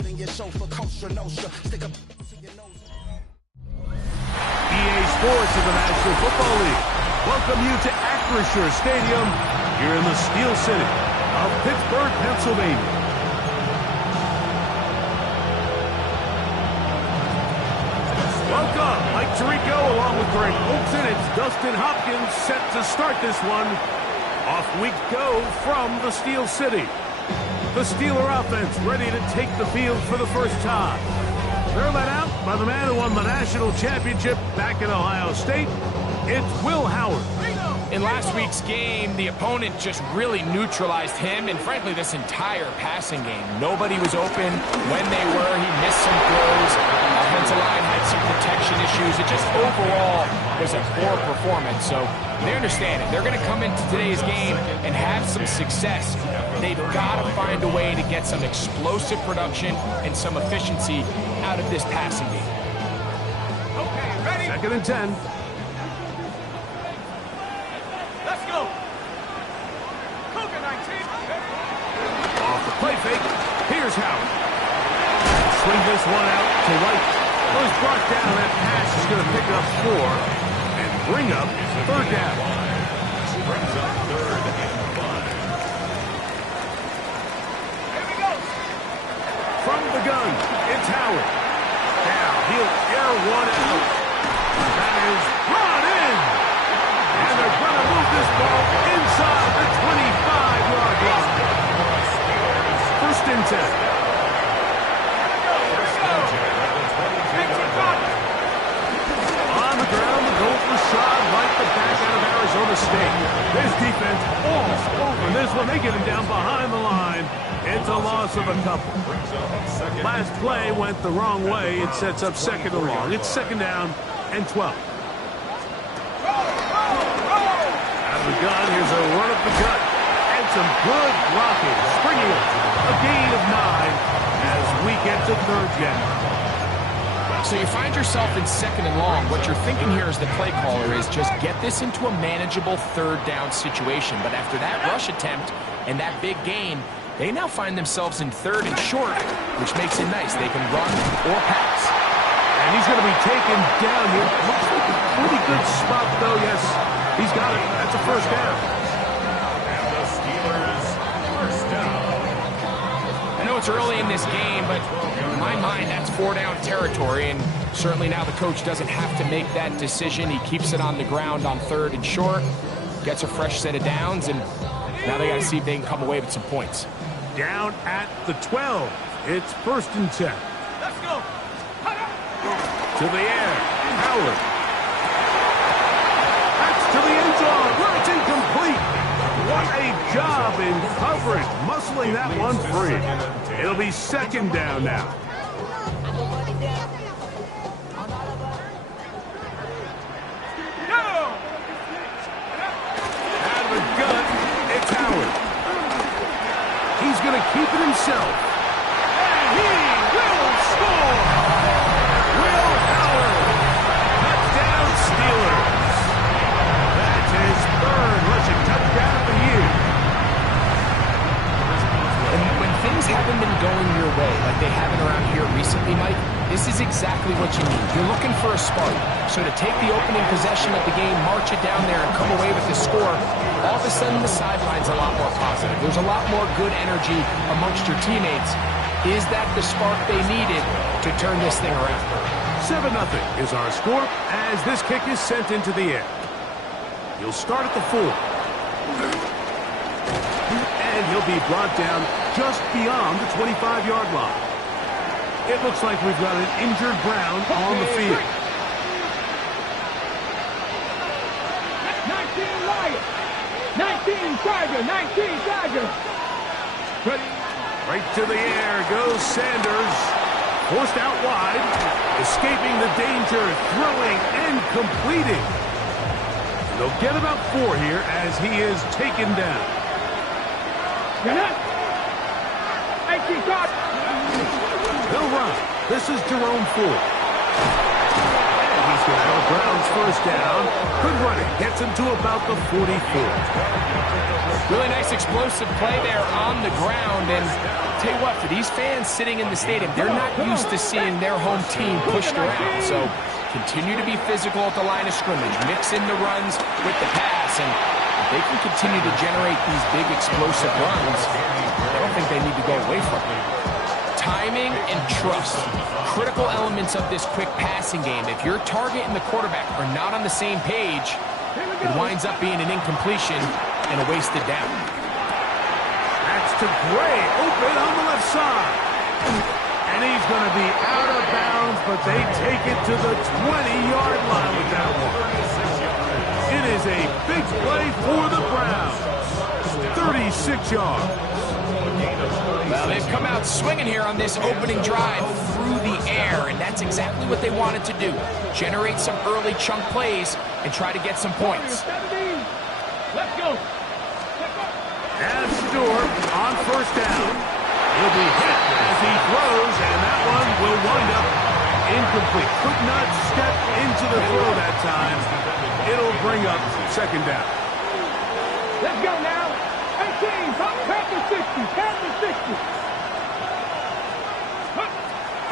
EA Sports of the National Football League welcome you to Acrisure Stadium here in the Steel City of Pittsburgh, Pennsylvania. Welcome, Mike Tirico along with Greg Olson. It's Dustin Hopkins set to start this one. Off we go from the Steel City. The Steeler offense ready to take the field for the first time. They're led out by the man who won the national championship back in Ohio State. It's Will Howard. In last week's game, the opponent just really neutralized him and, frankly, this entire passing game. Nobody was open. When they were, he missed some throws. Offensive line had some protection issues. It just overall was a poor performance. So they understand it. They're going to come into today's game and have some success. They've got to find a way to get some explosive production and some efficiency out of this passing game. Okay, ready? 2nd and 10. Let's go. Cougar 19. Off the play fake. Here's Howard. Swing this one out to White. Well, he's brought down. That pass is going to pick up 4 and bring up 3rd down. Brings up 3rd and 5. Here we go. From the gun, it's Howard. Now he'll air one out. That is brought in. And they're going to move this ball inside the 25-yard line. 1st and 10. On the ground, the goal for Shaw, like the back out of Arizona State. This defense all over this one. They get him down behind the line. It's a loss of a couple. Last play went the wrong way. It sets up 2nd and long. It's 2nd down and 12. Out of the gun, here's a run up the gut. And some good blocking. Springing up a gain of 9 as we get to 3rd down. So you find yourself in 2nd and long. What you're thinking here as the play caller is just get this into a manageable 3rd down situation. But after that rush attempt and that big gain, they now find themselves in 3rd and short, which makes it nice. They can run or pass. And he's going to be taken down here. Looks like a pretty good spot, though. Yes, he's got it. That's a 1st down. And the Steelers' 1st down. I know it's early in this game, but in my mind, that's 4-down territory, and certainly now the coach doesn't have to make that decision. He keeps it on the ground on 3rd and short, gets a fresh set of downs, and now they got to see if they can come away with some points. Down at the 12. It's 1st and 10. Let's go. To the air. Howard. That's to the end zone. Well, it's incomplete. What a job in coverage. Muscling that one free. It'll be 2nd down now. Out of the gun, it's Howard. He's going to keep it himself. And he will score. Will Howard. Touchdown Steelers. That's his 3rd rushing touchdown of the year. And when things haven't been going your way, like they haven't around here recently, Mike, this is exactly what you need. You're looking for a spark. So to take the opening possession of the game, march it down there, and come away with the score, all of a sudden the sideline's a lot more positive. There's a lot more good energy amongst your teammates. Is that the spark they needed to turn this thing around? 7-0 is our score as this kick is sent into the air. He'll start at the 4. And he'll be brought down just beyond the 25-yard line. It looks like we've got an injured Brown on the field. 19 Lions, 19 Tiger, 19 Tiger. Right to the air goes Sanders. Forced out wide. Escaping the danger. Throwing and completing. They'll get about 4 here as he is taken down. They'll run. This is Jerome Ford. And he's He's going to have a Browns first down. Good running. Gets him to about the 44. Really nice explosive play there on the ground. And I'll tell you what, for these fans sitting in the stadium, they're not used to seeing their home team pushed around. So continue to be physical at the line of scrimmage. Mix in the runs with the pass. And if they can continue to generate these big explosive runs, I don't think they need to go away from it. Timing and trust, critical elements of this quick passing game. If your target and the quarterback are not on the same page, it winds up being an incompletion and a wasted down. That's to Gray, open on the left side. And he's going to be out of bounds, but they take it to the 20-yard line with that one. It is a big play for the Browns. 36 yards. Well, they've come out swinging here on this opening drive through the air, and that's exactly what they wanted to do. Generate some early chunk plays and try to get some points. Let's go. And Stewart on first down. He'll be hit as he throws, and that one will wind up incomplete. Could not step into the throw that time. It'll bring up second down. Let's go now. 18, count to 60, count to 60.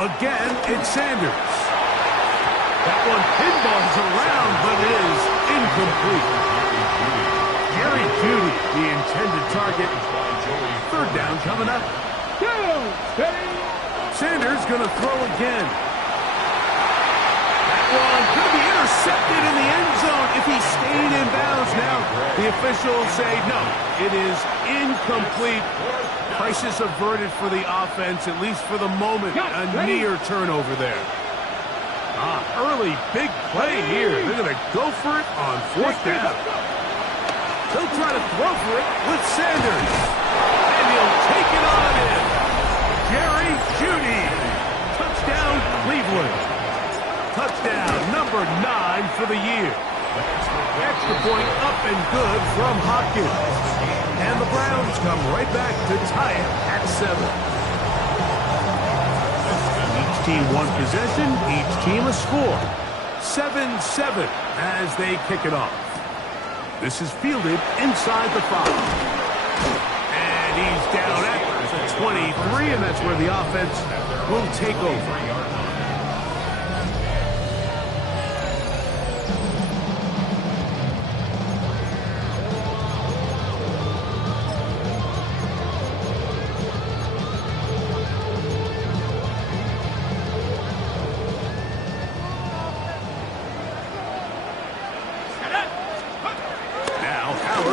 Again, it's Sanders. That one pinballs around, but is incomplete. Jerry Jeudy, the intended target. Third down coming up. Sanders going to throw again. That one could be intercepted in the end zone if he stayed in bounds. Now the officials say no, it is incomplete. Crisis averted for the offense, at least for the moment. A near turnover there. Early big play here. They're going to go for it on fourth down. They'll try to throw for it with Sanders. And he'll take it on in. Jerry Jeudy. Touchdown, Cleveland. Touchdown, number 9 for the year. Extra point up and good from Hopkins. And the Browns come right back to tie it at 7. Each team one possession, each team a score. 7-7 as they kick it off. This is fielded inside the 5. And he's down at the 23, and that's where the offense will take over.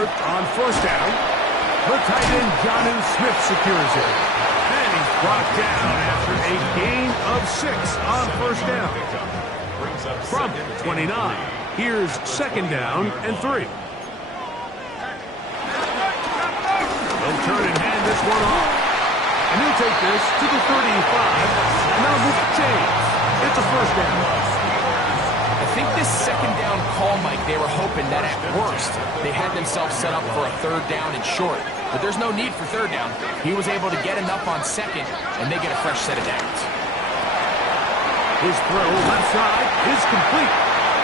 On first down, the tight end Jonnu Smith secures it. And he's brought down after a gain of 6 on first down. From 29, here's second down and 3. They'll turn and hand this one off. And he'll take this to the 35, and now move the chains. It's a first down. I think this second down call, Mike, they were hoping that at worst they had themselves set up for a third down and short. But there's no need for third down. He was able to get enough on second, and they get a fresh set of downs. His throw left side is complete.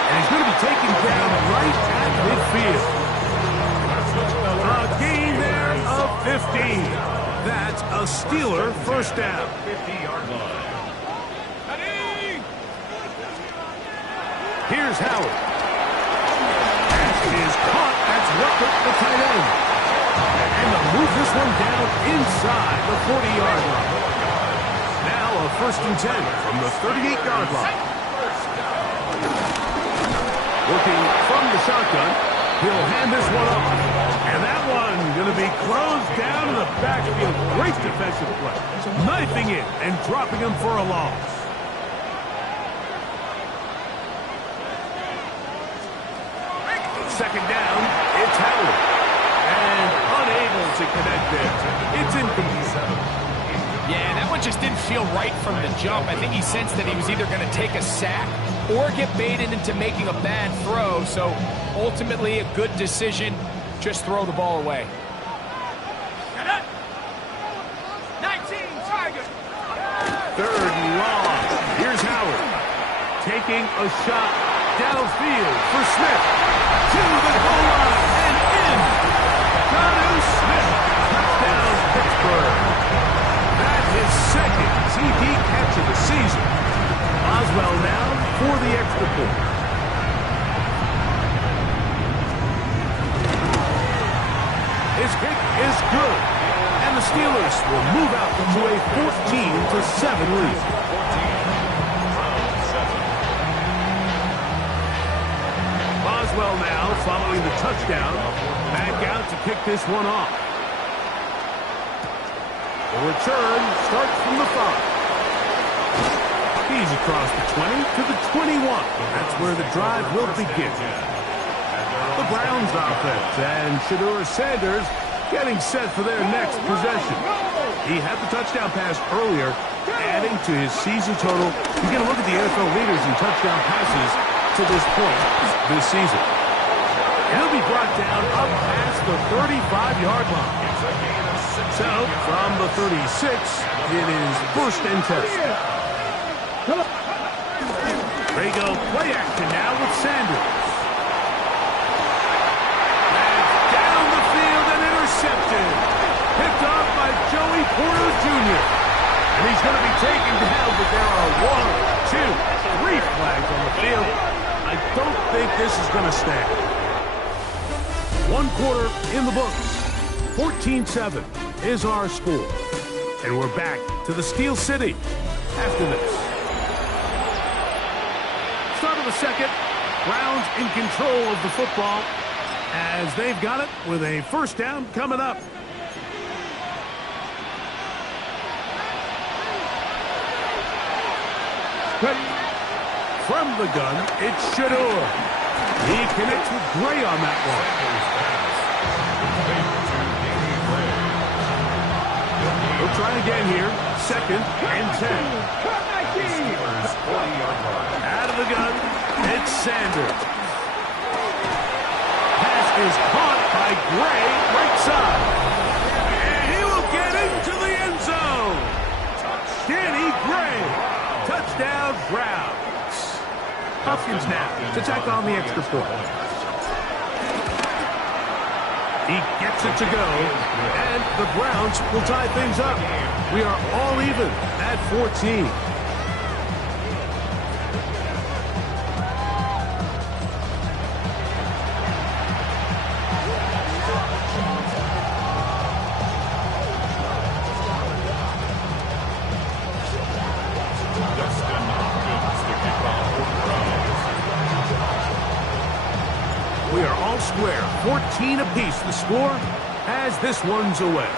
And he's going to be taken down right at midfield. A gain there of 15. That's a Steeler first down. 50-yard line. Here's Howard. That is caught. That's Ruckert, the tight end. And they'll move this one down inside the 40-yard line. Now a first and 10 from the 38-yard line. Working from the shotgun, he'll hand this one off. And that one going to be closed down in the backfield. Great defensive play. Knifing it and dropping him for a loss. Second down, it's Howard. And unable to connect there. It's incomplete. Yeah, that one just didn't feel right from the jump. I think he sensed that he was either going to take a sack or get baited into making a bad throw. So ultimately a good decision. Just throw the ball away. 19, Tiger. Third and long. Here's Howard. Taking a shot Downfield for Smith. To the goal line and in. Jonnu Smith. Touchdown, Pittsburgh. That is second TD catch of the season. Oswell now for the extra point. His kick is good. And the Steelers will move out to a 14-7 lead. Oswell now following the touchdown. Back out to kick this one off. The return starts from the 5. He's across the 20 to the 21. That's where the drive will begin. The Browns offense and Shedeur Sanders getting set for their next possession. He had the touchdown pass earlier, adding to his season total. You get a look at the NFL leaders in touchdown passes to this point this season. He'll be brought down up past the 35-yard line. So, from the 36, it is first and 10. There you go, play action now with Sanders. That's down the field and intercepted. Picked off by Joey Porter Jr. And he's going to be taken down, but there are 1, 2, 3 flags on the field. I don't think this is going to stand. 1 quarter in the books. 14-7 is our score. And we're back to the Steel City after this. Start of the second. Browns in control of the football as they've got it with a first down coming up. From the gun, it's Shedeur. He connects with Gray on that one. We'll try again here. Second and 10. Out of the gun, it's Sanders. Pass is caught by Gray, right side. And he will get into the end zone. Danny Gray. Touchdown, Browns. Hopkins now to tack on the extra point. He gets it to go, and the Browns will tie things up. We are all even at 14. We are all square, 14 apiece the score as this one's away.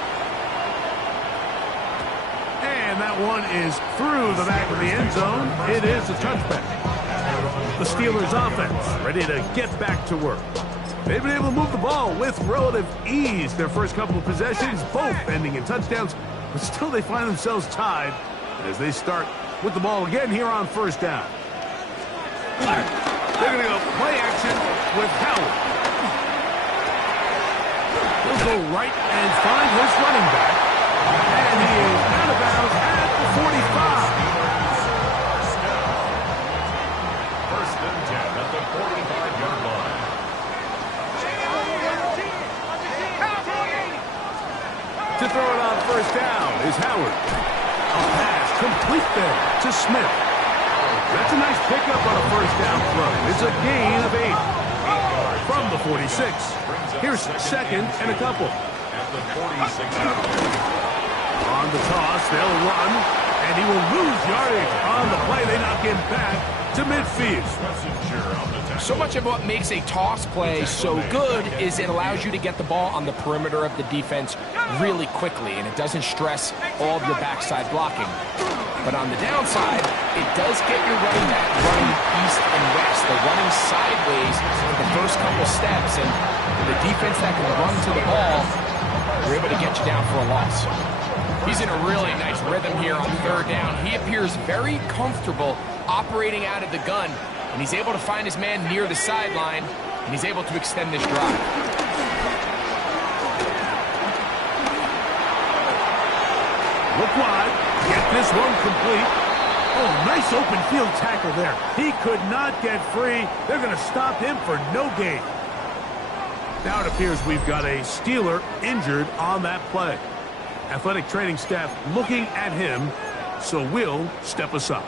And that one is through the back of the end zone. It is a touchback. The Steelers offense ready to get back to work. They've been able to move the ball with relative ease. Their first couple of possessions, both ending in touchdowns, but still they find themselves tied as they start with the ball again here on first down. They're going to go play action with Howard. He'll go right and find his running back. And he is out of bounds at the 45. First and 10 at the 45-yard line. To throw it on first down is Howard. A pass complete there to Smith. That's a nice pickup on a first down throw. It's a gain of 8. From the 46. Here's second and a couple. At the 46-yard line. On the toss, they'll run, and he will lose yardage. On the play, they knock him back to midfield. So much of what makes a toss play so good is it allows you to get the ball on the perimeter of the defense really quickly, and it doesn't stress all of your backside blocking. But on the downside, it does get your running back running east and west. They're running sideways for the first couple steps, and the defense that can run to the ball, they're able to get you down for a loss. He's in a really nice rhythm here on third down. He appears very comfortable operating out of the gun, and he's able to find his man near the sideline, and he's able to extend this drive. Look wide. Get this one complete. Oh, nice open field tackle there. He could not get free. They're going to stop him for no gain. Now it appears we've got a Steeler injured on that play. Athletic training staff looking at him, so we'll step aside.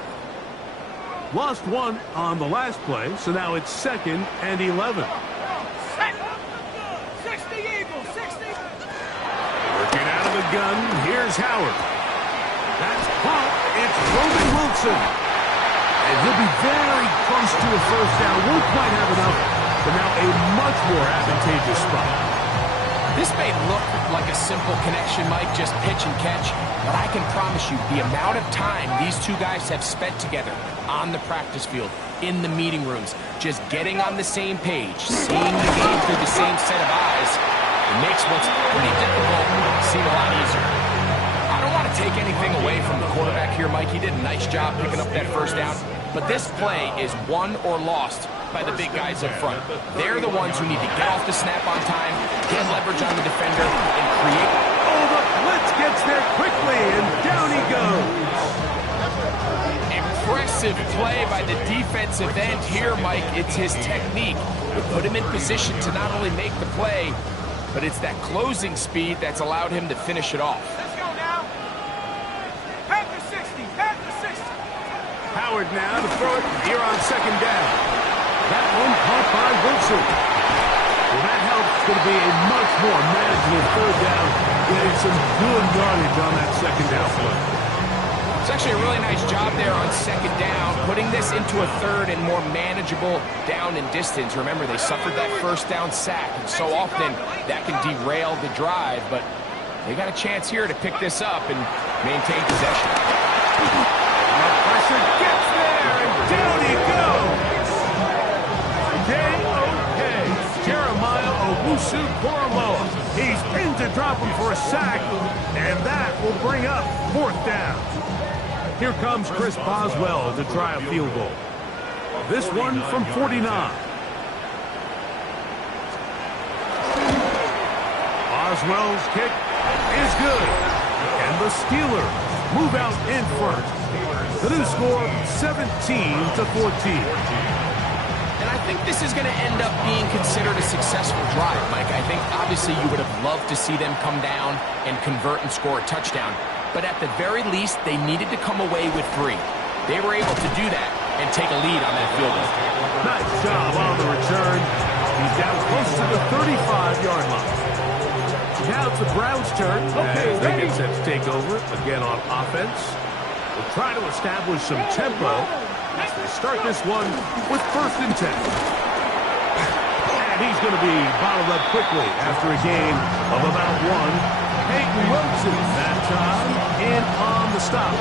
Lost one on the last play, so now it's 2nd and 11. 60 Eagles, 60. Working out of the gun, here's Howard. That's caught. It's Roman Wilson. And he'll be very close to a first down. Won't quite have enough, but now a much more advantageous spot. This may look like a simple connection, Mike, just pitch and catch, but I can promise you the amount of time these two guys have spent together on the practice field, in the meeting rooms, just getting on the same page, seeing the game through the same set of eyes, it makes what's pretty difficult seem a lot easier. I don't want to take anything away from the quarterback here, Mike. He did a nice job picking up that first down, but this play is won or lost by the big guys up front. They're the ones who need to get off the snap on time, get leverage on the defender, and create. Oh, the blitz gets there quickly, and down he goes. Impressive play by the defensive end here, Mike. It's his technique. It put him in position to not only make the play, but it's that closing speed that's allowed him to finish it off. Let's go now. Back to 60, back to 60. Howard now to throw it here on 2nd down. That one caught by Wilson. Well, that helps. It's going to be a much more manageable 3rd down. Getting some good yardage on that 2nd down play. It's actually a really nice job there on 2nd down, putting this into a 3rd and more manageable down and distance. Remember, they suffered that 1st down sack, and so often that can derail the drive, but they got a chance here to pick this up and maintain possession. The pressure gets there, and down he goes. J.O.K. Jeremiah Owusu-Koramoah. He's in to drop him for a sack, and that will bring up 4th down. Here comes Chris Boswell to try a field goal. This one from 49. Boswell's kick is good. And the Steelers move out in front. The new score, 17-14. And I think this is going to end up being considered a successful drive, Mike. I think obviously you would have loved to see them come down and convert and score a touchdown. But at the very least, they needed to come away with 3. They were able to do that and take a lead on that field goal. Nice job on the return. He's down close to the 35-yard line. Now it's the Browns' turn. Okay, they get set to take over again on offense. We'll try to establish some tempo as they start this one with 1st and 10. And he's going to be bottled up quickly after a gain of about 1. Peyton Wilson that time in on the stop.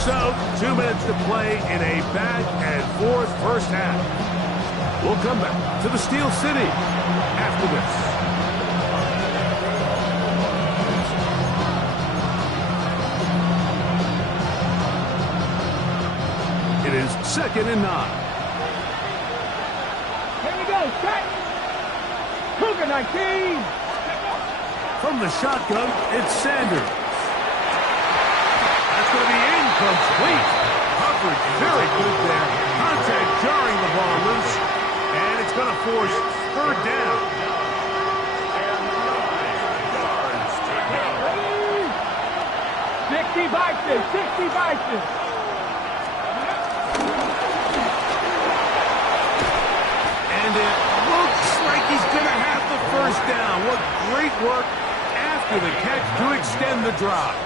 So, 2 minutes to play in a back-and-forth first half. We'll come back to the Steel City after this. It is 2nd and 9. Cougar 19. From the shotgun, it's Sanders. That's going to be incomplete. Coverage very good there. Contact jarring the ball loose. And it's going to force 3rd down. 60 Bison, 60 Bison. And it looks like he's going to have the 1st down. What great work after the catch to extend the drive.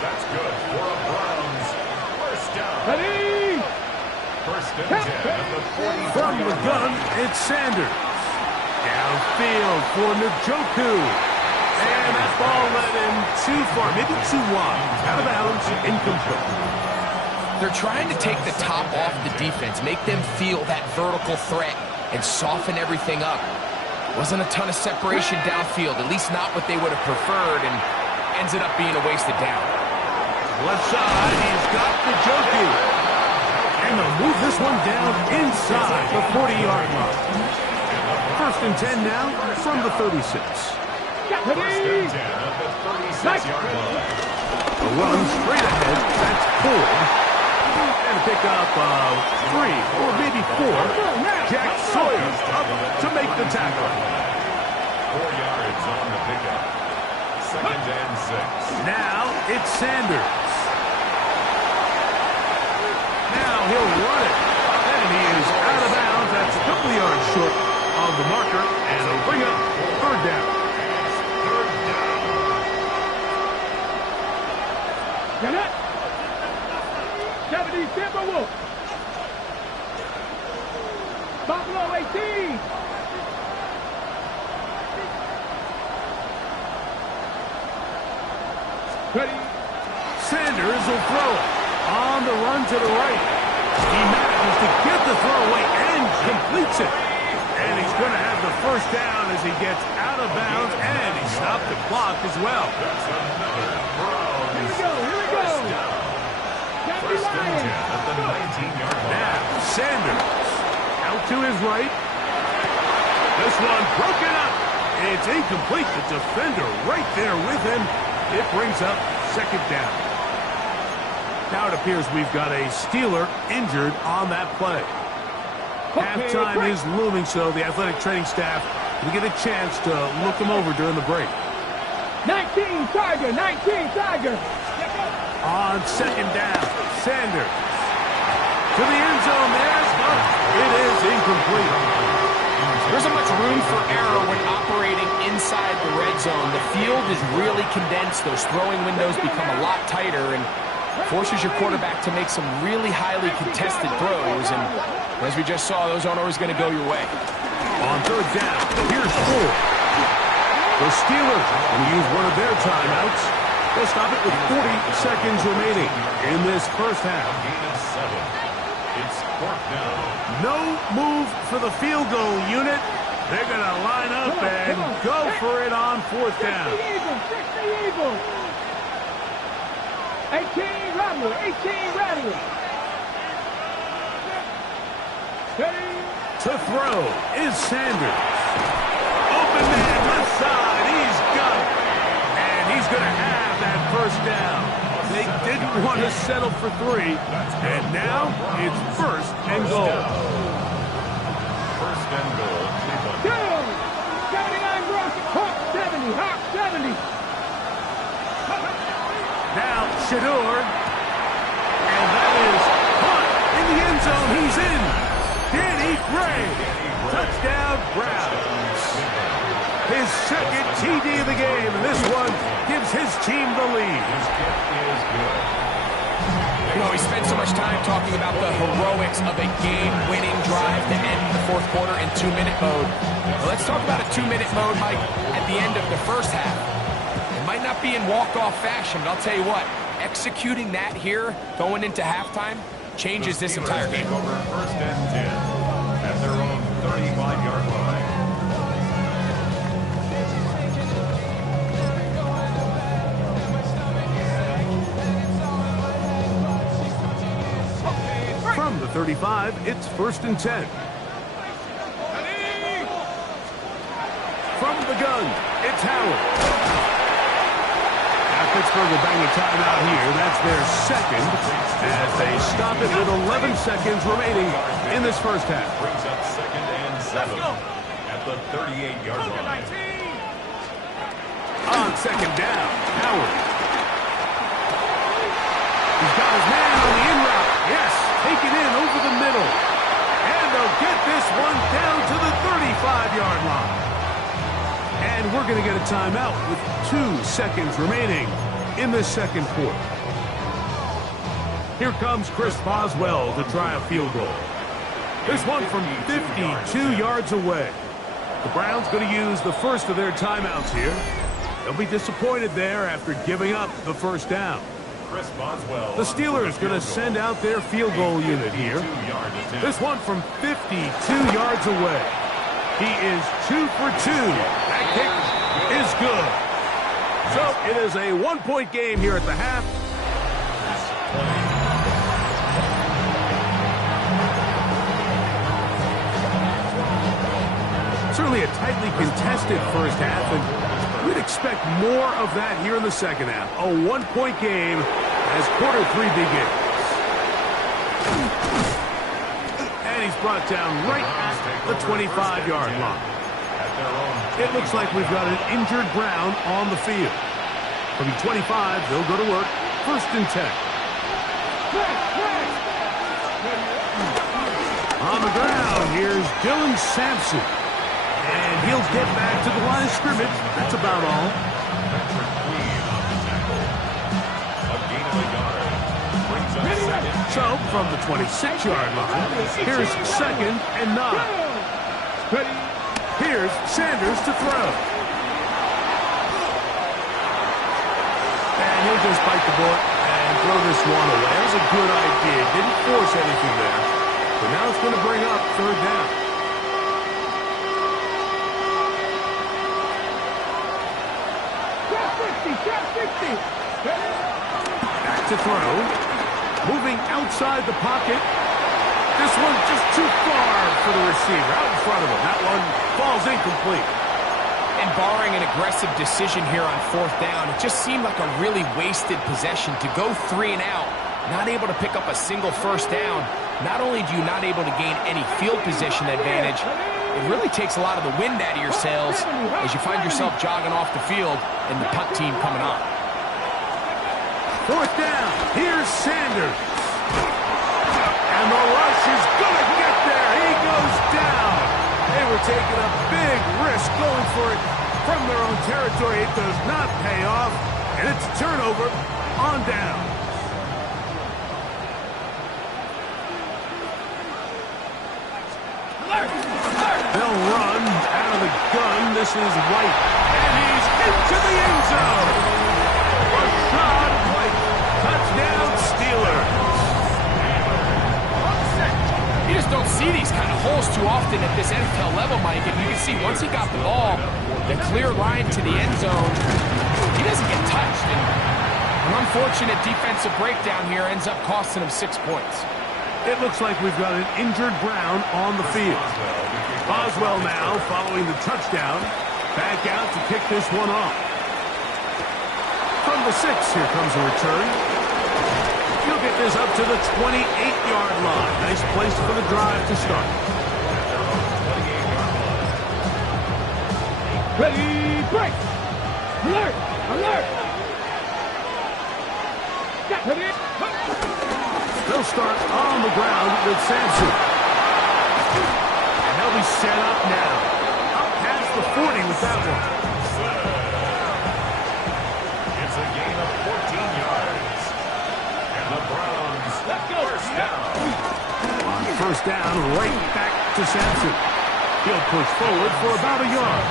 That's good for a Browns. 1st down. Ready? 1st and 10 at the 40. From the gun, it's Sanders. Downfield for Njoku. And that ball led him too far, maybe too wide. Out of bounds, incomplete. They're trying to take the top off the defense, make them feel that vertical threat, and soften everything up. Wasn't a ton of separation downfield, at least not what they would have preferred, and ends it up being a wasted down. Left side, he's got Njoku. And they'll move this one down inside the 40-yard line. 1st and 10 now from the 36. First and 10 at the 36-yard line. A run straight ahead. That's 4. And pick up 3 or maybe 4. Jack Sawyer up to make the tackle. 4 yards on the pickup. Second and 6. Now it's Sanders. Now he'll run it. And he is out of bounds. That's a couple of yards short of the marker. And it'll bring up third down. Get it. 70 Timberwolves. Buffalo 18. Ready. Sanders will throw it. On the run to the right. He manages to get the throw away and completes it. And he's going to have the first down as he gets out of bounds. And he stopped the clock as well. Here we go. First and 10 at the 19-yard line. Now, Sanders out to his right. This one broken up. It's incomplete. The defender right there with him. It brings up second down. Now it appears we've got a Steeler injured on that play. Halftime is looming, so the athletic training staff will get a chance to look him over during the break. 19 Tiger. On second down, Sanders to the end zone there, but it is incomplete. There isn't much room for error when operating inside the red zone. The field is really condensed. Those throwing windows become a lot tighter and forces your quarterback to make some really highly contested throws. And as we just saw, those aren't always going to go your way. On third down, here's 4. The Steelers will use one of their timeouts. They'll stop it with 40 seconds remaining in this first half. Gain of 7. It's fourth down. No move for the field goal unit. They're going to line up and go for it on fourth down. 60 Eagles. 18 Rattler. Ready. To throw is Sanders. Open man left side. He's got it. And he's going to have that first down. They didn't want to settle for 3. And now it's first and goal. First and goal. Go. 79 Broncos. Hawk 70. Now Shador. And that is caught in the end zone. He's in. Danny Gray. Touchdown Browns. His second TD of the game, and this one gives his team the lead. His kick is good. You know, we spent so much time talking about the heroics of a game-winning drive to end the fourth quarter in 2-minute mode. Well, let's talk about a 2-minute mode, Mike, at the end of the first half. It might not be in walk-off fashion, but I'll tell you what, executing that here, going into halftime, changes this entire game. Over first and 10 at their own 35-yard line. From the 35, it's first and 10. From the gun, it's Howard. Now Pittsburgh will bang a timeout here. That's their second as they stop it with 11 seconds remaining in this first half. Brings up second and 7 at the 38-yard line. On second down, Howard. He's got his man on the in route. Yes, taken in over the middle. And they'll get this one down to the 35-yard line. And we're going to get a timeout with 2 seconds remaining in this second quarter. Here comes Chris Boswell to try a field goal. This one from 52 yards away. The Browns going to use the first of their timeouts here. They'll be disappointed there after giving up the first down. Chris Boswell. The Steelers going to send out their field goal unit here. This one from 52 yards away. He is 2 for 2. That kick is good. So it is a one-point game here at the half. Certainly a tightly contested first half, and We'd expect more of that here in the second half. A one-point game as quarter 3 begins. And he's brought down right at the 25-yard line. It looks like we've got an injured Brown on the field. From 25, they'll go to work. 1st and 10. On the ground, here's Dylan Sampson. And he'll get back to the line of scrimmage. That's about all. So, from the 26-yard line, here's 2nd and 9. Here's Sanders to throw. And he'll just bite the bullet and throw this one away. That was a good idea. Didn't force anything there. But now it's going to bring up 3rd down. Back to throw. Moving outside the pocket. This one's just too far for the receiver. Out in front of him. That one falls incomplete. And barring an aggressive decision here on 4th down, it just seemed like a really wasted possession to go 3 and out, not able to pick up a single 1st down. Not only do you not able to gain any field position advantage, it really takes a lot of the wind out of your sails as you find yourself jogging off the field and the punt team coming on. 4th down. Here's Sanders. And the rush is going to get there. He goes down. They were taking a big risk going for it from their own territory. It does not pay off. And it's a turnover on down. They'll run out of the gun. This is White. And he's into the end zone. Rashad White. Touchdown, Steelers. You just don't see these kind of holes too often at this NFL level, Mike. And you can see once he got the ball, the clear line to the end zone, he doesn't get touched. And an unfortunate defensive breakdown here ends up costing him 6 points. It looks like we've got an injured Brown on the field. Boswell now following the touchdown. Back out to kick this one off. From the 6, here comes a return. He'll get this up to the 28-yard line. Nice place for the drive to start. Ready, break! Alert! Alert! Ready, They'll start on the ground with Sampson. And they'll be set up now. Up past the 40 with that one. It's a gain of 14 yards. And the Browns, first down. On 1st down, right back to Sampson. He'll push forward for about a yard.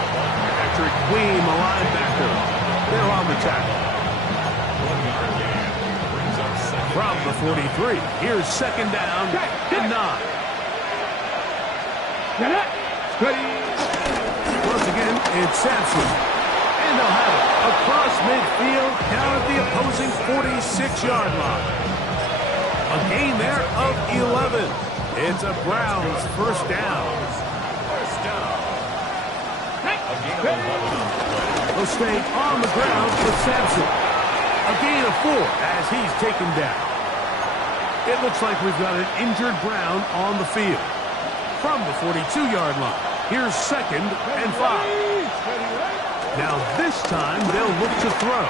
Patrick Queen, the linebacker. They're on the tackle. From the 43, here's 2nd down and 9. Once again, it's Sampson. And they'll have it across midfield down at the opposing 46-yard line. A gain there of 11. It's a Browns 1st down. They'll stay on the ground with Sampson. A gain of 4 as he's taken down. It looks like we've got an injured Brown on the field. From the 42-yard line, here's 2nd and 5. Now this time they'll look to throw.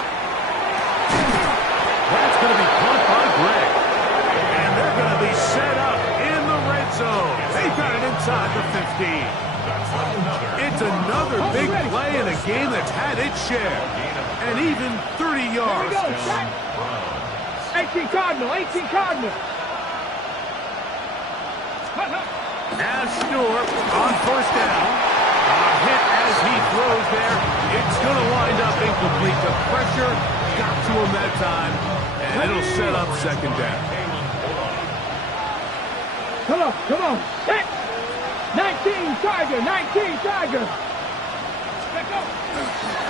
That's going to be caught by Gregg. And they're going to be set up in the red zone. They've got it inside the 15. It's another big play in a game that's had its share. And even 30 yards. 18 Cardinal, 18 Cardinal. Now Stewart on 1st down. A hit as he throws there. It's going to wind up incomplete. The pressure got to him that time. And it'll set up 2nd down. Come on, come on. 19 Tiger, 19 Tiger.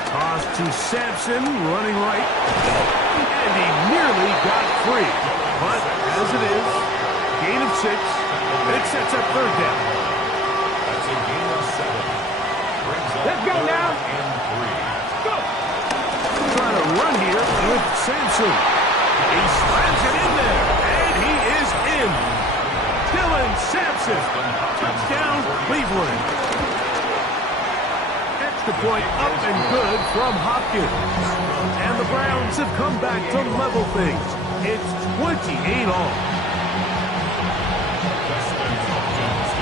Toss to Sampson, running right. And he nearly got free. But as it is, gain of 6. It sets up 3rd down. That's a gain of 7. Let's go now. And 3. Go. with Sampson. He slams it in there, and he is in. Dylan Sampson. Touchdown, Cleveland. Extra point up and good from Hopkins. And the Browns have come back to level things. It's 28 all.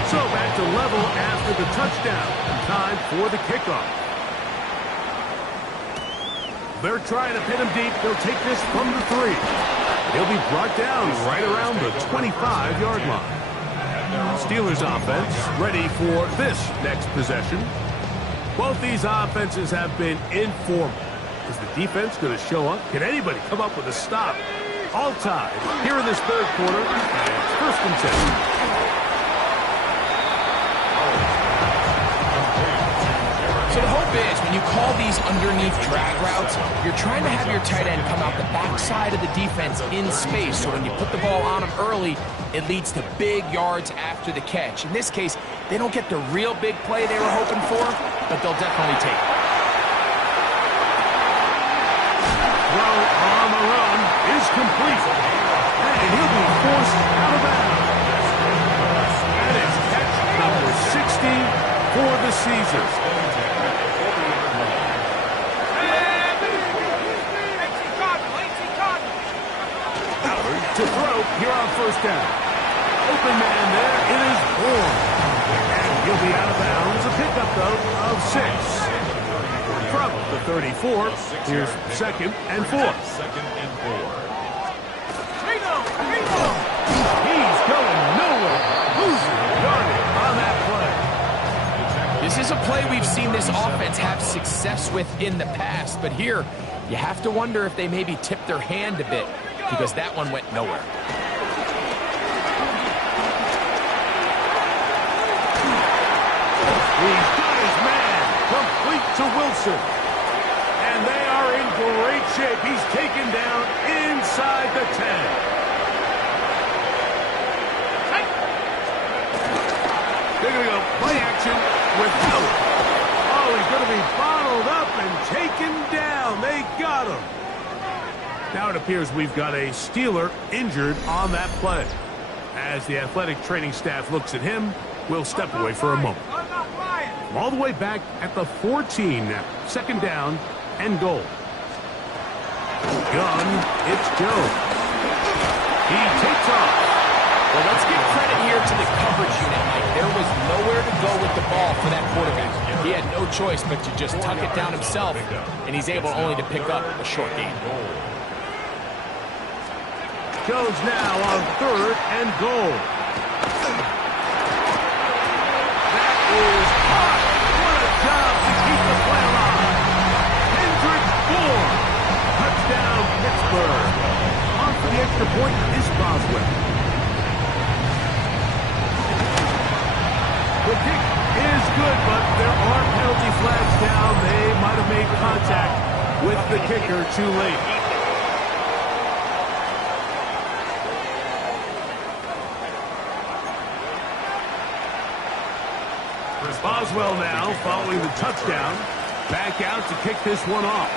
So back to level after the touchdown. Time for the kickoff. They're trying to pin him deep. They'll take this from the 3. He'll be brought down right around the 25-yard line. Steelers offense ready for this next possession. Both these offenses have been informal. Is the defense going to show up? Can anybody come up with a stop? All tied here in this third quarter. And it's 1st and 10. So the hope is when you call these underneath drag routes, you're trying to have your tight end come out the backside of the defense in space. So when you put the ball on him early, it leads to big yards after the catch. In this case, they don't get the real big play they were hoping for, but they'll definitely take it. Throw on the run is complete. And he'll be forced out of bounds. That is catch number 60 for the season. To throw here on 1st down. Open man there. It is Bourne. And he'll be out of bounds. A pickup, though, of 6. From the 34, here's 2nd and 4. He's going nowhere. Losing yardage on that play. This is a play we've seen this offense have success with in the past, but here you have to wonder if they maybe tipped their hand a bit, because that one went nowhere. He's got his man, complete to Wilson. And they are in great shape. He's taken down inside the 10. They're going to go play action with Miller. Oh, he's going to be bottled up and taken down. They got him. Now it appears we've got a Steeler injured on that play. As the athletic training staff looks at him, we'll step away for a moment. All the way back at the 14 now. 2nd down and goal. Gun, it's Joe. He takes off. Well, let's give credit here to the coverage unit, Mike. There was nowhere to go with the ball for that quarterback. He had no choice but to just tuck it down himself, and he's able only to pick up a short gain. Goes now on 3rd and goal. That is hot. What a job to keep the play alive. Hendrick Bourne. Touchdown, Pittsburgh. On for the extra point is Boswell. The kick is good, but there are penalty flags down. They might have made contact with the kicker too late. Boswell now following the touchdown. Back out to kick this one off.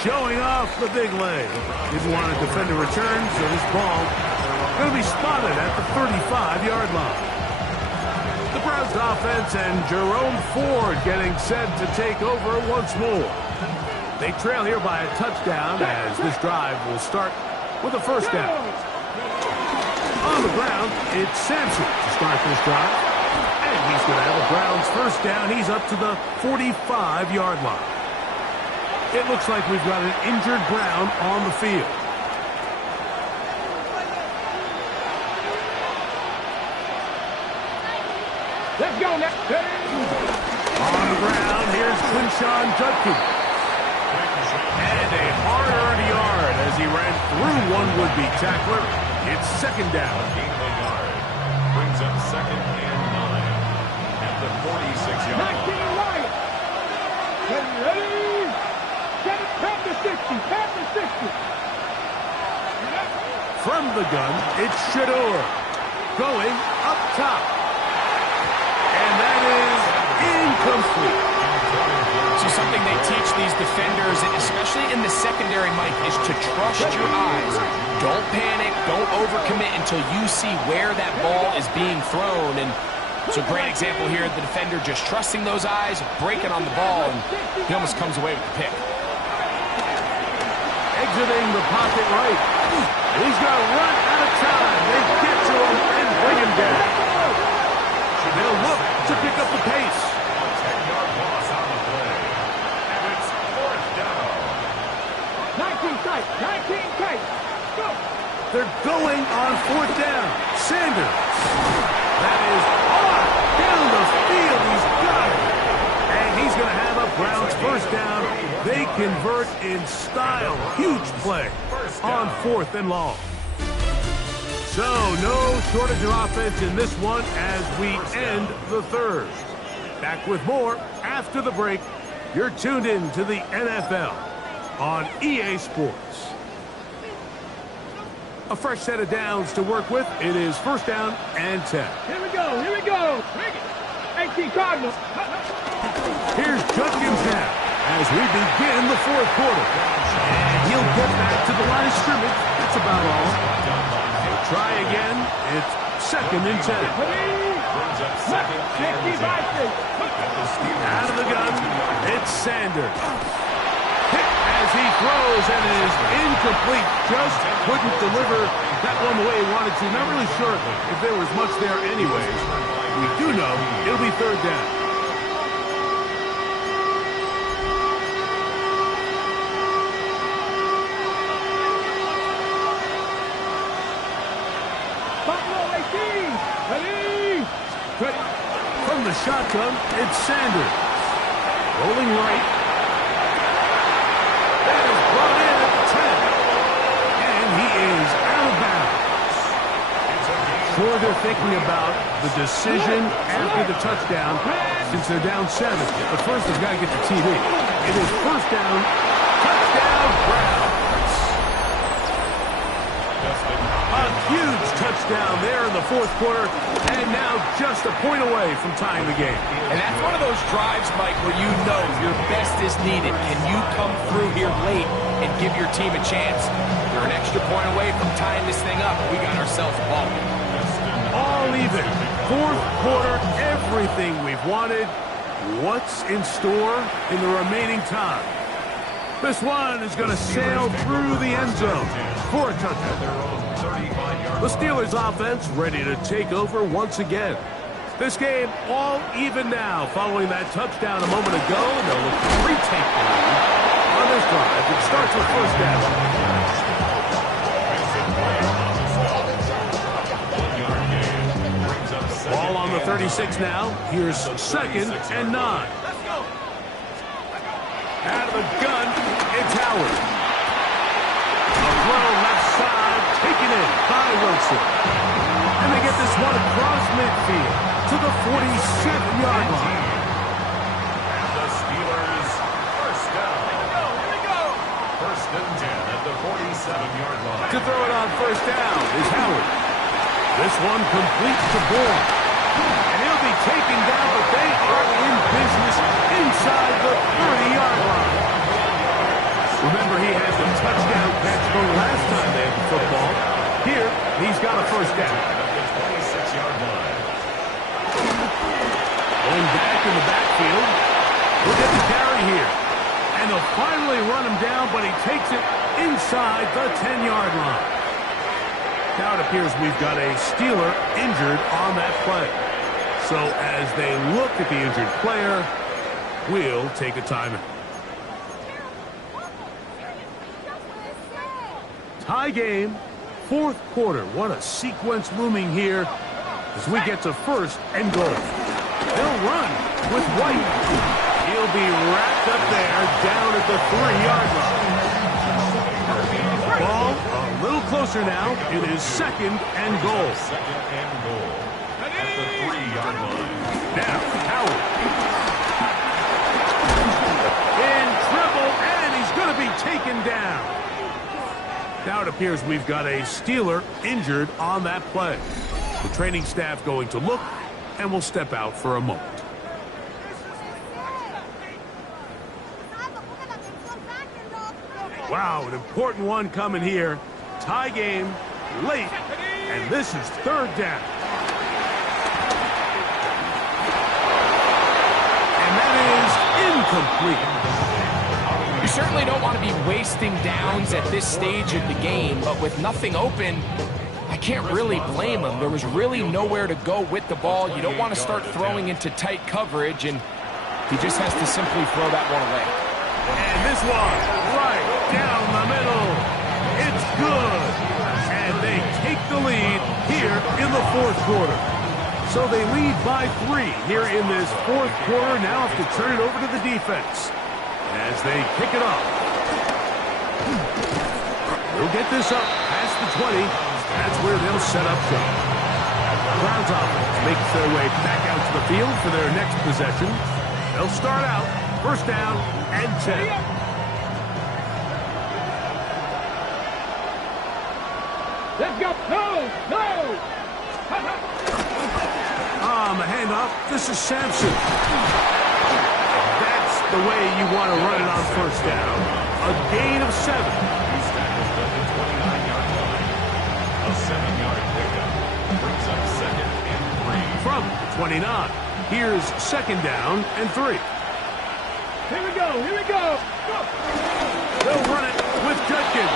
Showing off the big leg. Didn't want to defend a return, so this ball going to be spotted at the 35-yard line. The Browns offense and Jerome Ford getting set to take over once more. They trail here by a touchdown as this drive will start with a 1st down. On the ground, it's Sampson to start this drive. And he's going to have a Browns 1st down. He's up to the 45-yard line. It looks like we've got an injured Brown on the field. Let's go now. On the ground, here's Quinshawn Judkins. And a hard-earned yard as he ran through one would-be tackler. It's 2nd down. Brings up 2nd and 9 at the 46-yard line. White. Get ready. Get it. Tap the 60. Tap the 60. From the gun, it's Shador. Going up top. And that is incomplete. So something they teach these defenders, especially in the secondary, Mike, is to trust your eyes. Don't panic, don't overcommit until you see where that ball is being thrown. And it's a great example here, the defender just trusting those eyes, breaking on the ball, and he almost comes away with the pick. Exiting the pocket right. He's going to run out of time. They get to him and bring him down. They'll look to pick up the pace. 10-yard loss on the play. And it's fourth down. 19 tight, 19 tight. Go. They're going on fourth down. Sanders. That is off. Down the field. He's got it. And he's going to have a Browns first down. They convert in style. Huge play on 4th and long. So no shortage of offense in this one as we end the third. Back with more after the break. You're tuned in to the NFL on EA Sports. A fresh set of downs to work with. It is first down and 10. Here we go, here we go. 18 Cardinals. Here's Judkins now as we begin the fourth quarter. And he'll get back to the line of scrimmage. That's about all. They'll try again. It's second and 10. Out of the gun, it's Sanders. Hit as he throws and is incomplete. Just couldn't deliver that one the way he wanted to. Not really sure if there was much there anyways. We do know it'll be third down. From the shotgun, it's Sanders. Rolling right. That is brought in at the 10. And he is out of bounds. Sure, they're thinking about the decision after the touchdown since they're down 7. But first, they've got to get the TV. It is first down. Touchdown, Browns. A huge touchdown there in the fourth quarter, and now just a point away from tying the game. And that's one of those drives, Mike, where you know your best is needed. Can you come through here late and give your team a chance? You're an extra point away from tying this thing up. We got ourselves a ball. All even. Fourth quarter, everything we've wanted. What's in store in the remaining time? This one is going to sail through the end zone for a touchdown. The Steelers offense ready to take over once again. This game all even now following that touchdown a moment ago, and they'll look to retake the lead on this drive. It starts with first down. Ball on the 36 now. Here's second and 9. Out of the gun, it's Howard. A throw left side, taken in by Wilson. And they get this one across midfield to the 47-yard line. And the Steelers first down. Here we go. First and 10 at the 47-yard line. To throw it on first down is Howard. This one complete to Bourne. And he'll be taken down, but they are in business inside the 30-yard line. Remember, he had the touchdown catch the last time they had the football. Here, he's got a first down. The 26-yard line. Going back in the backfield. We'll get the carry here. And they'll finally run him down, but he takes it inside the 10-yard line. Now it appears we've got a Steeler injured on that play. So as they look at the injured player, we'll take a timeout. Tie game, fourth quarter. What a sequence looming here as we get to first and goal. They'll run with White. He'll be wrapped up there down at the 3-yard line. Ball a little closer now. It is second and goal. Second and goal at the 3-yard line. Now, Howard. In trouble, and he's going to be taken down. Now it appears we've got a Steeler injured on that play. The training staff going to look, and we'll step out for a moment. Wow, an important one coming here. Tie game, late, and this is third down. And that is incomplete. You certainly don't want to be wasting downs at this stage of the game, but with nothing open, I can't really blame him. There was really nowhere to go with the ball. You don't want to start throwing into tight coverage, and he just has to simply throw that one away. And this one, right down the middle. It's good. And they take the lead here in the fourth quarter. So they lead by 3 here in this fourth quarter. Now have to turn it over to the defense as they kick it off. They'll get this up past the 20. That's where they'll set up shop. Browns offense makes their way back out to the field for their next possession. They'll start out first down and 10. Let's go. No. On the handoff, this is Sampson. That's the way you want to run it on first down. A gain of 7. He's tackled at the 29-yard line. A 7-yard pickup brings up second and 3. From the 29, here's second down and 3. Here we go. Go. They'll run it with Judkins.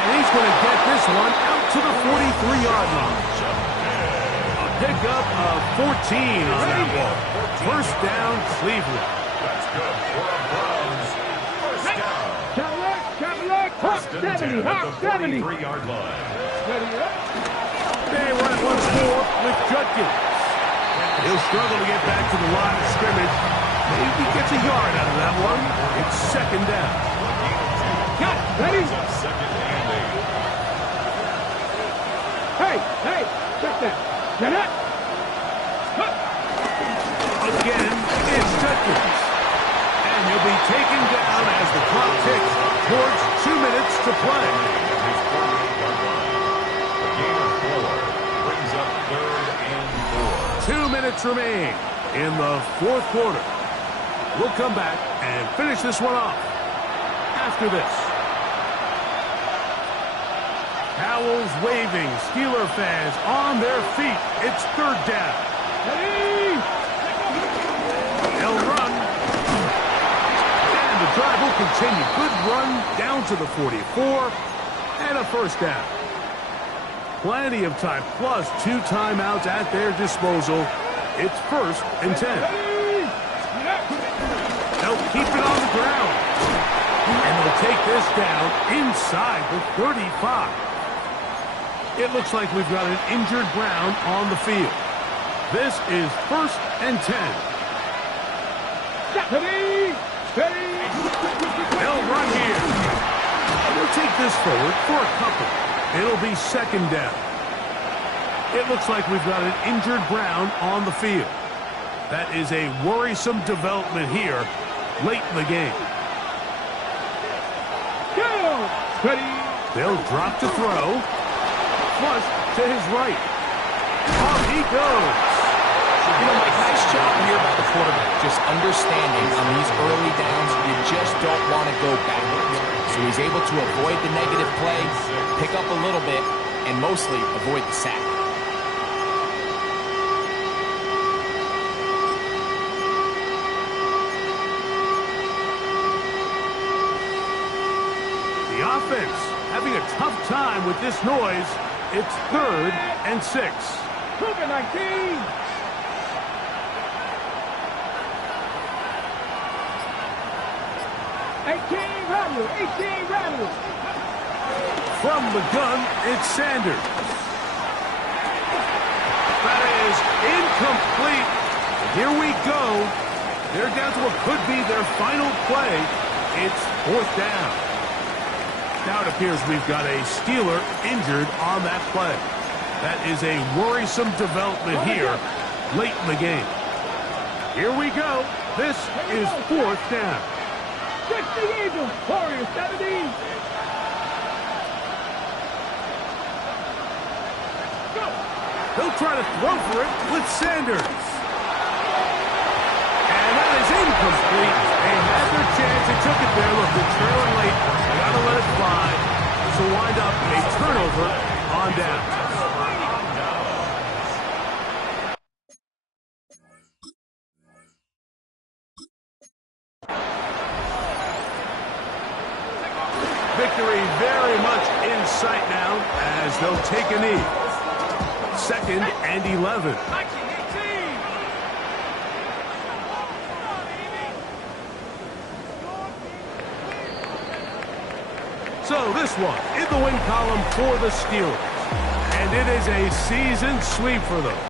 And he's going to get this one out to the 43-yard line. A pickup of 14 on that ball. First down, Cleveland. That's good for a Browns. First down. Cadillac. Hawk 70. Hawk 70. 43-yard line. Ready up. They run it once more with Judkins. He'll struggle to get back to the line of scrimmage. Maybe gets a yard out of that one. It's second down. Got it. Ready. Brings up second and 8. Hey. Check that. Get it. Again, it's Judkins. And he'll be taken down as the clock ticks towards 2 minutes to play. His 48-yard line. A gain of 4 brings up third and 4. 2 minutes remain in the fourth quarter. We'll come back and finish this one off after this. Towels waving, Steeler fans on their feet. It's third down. Ready. They'll run. And the drive will continue. Good run down to the 44 and a first down. Plenty of time, plus 2 timeouts at their disposal. It's first and 10. They'll keep it on the ground. And they'll take this down inside the 35. It looks like we've got an injured Brown on the field. This is first and 10. Ready. They'll run here. They'll take this forward for a couple. It'll be second down. It looks like we've got an injured Brown on the field. That is a worrisome development here late in the game. Go. Ready. They'll drop to throw. Flush to his right. Off he goes. You know, Mike, nice job here by the quarterback. Just understanding on these early downs, you just don't want to go backwards. So he's able to avoid the negative play, pick up a little bit, and mostly avoid the sack. The offense having a tough time with this noise. It's third and 6. Cougar 19. Rattle. From the gun, it's Sanders. That is incomplete. Here we go. They're down to what could be their final play. It's fourth down. Now it appears we've got a Steeler injured on that play. That is a worrisome development here late in the game. Here we go. This is fourth down. 60 Eagles. Warriors 70. Go. They'll try to throw for it with Sanders. And that is incomplete. They had their chance. They took it there. Look, they're trailing late. They got to let it fly. This will wind up a turnover on down. Victory very much in sight now as they'll take a knee. 2nd and 11. So this one in the win column for the Steelers. And it is a season sweep for them.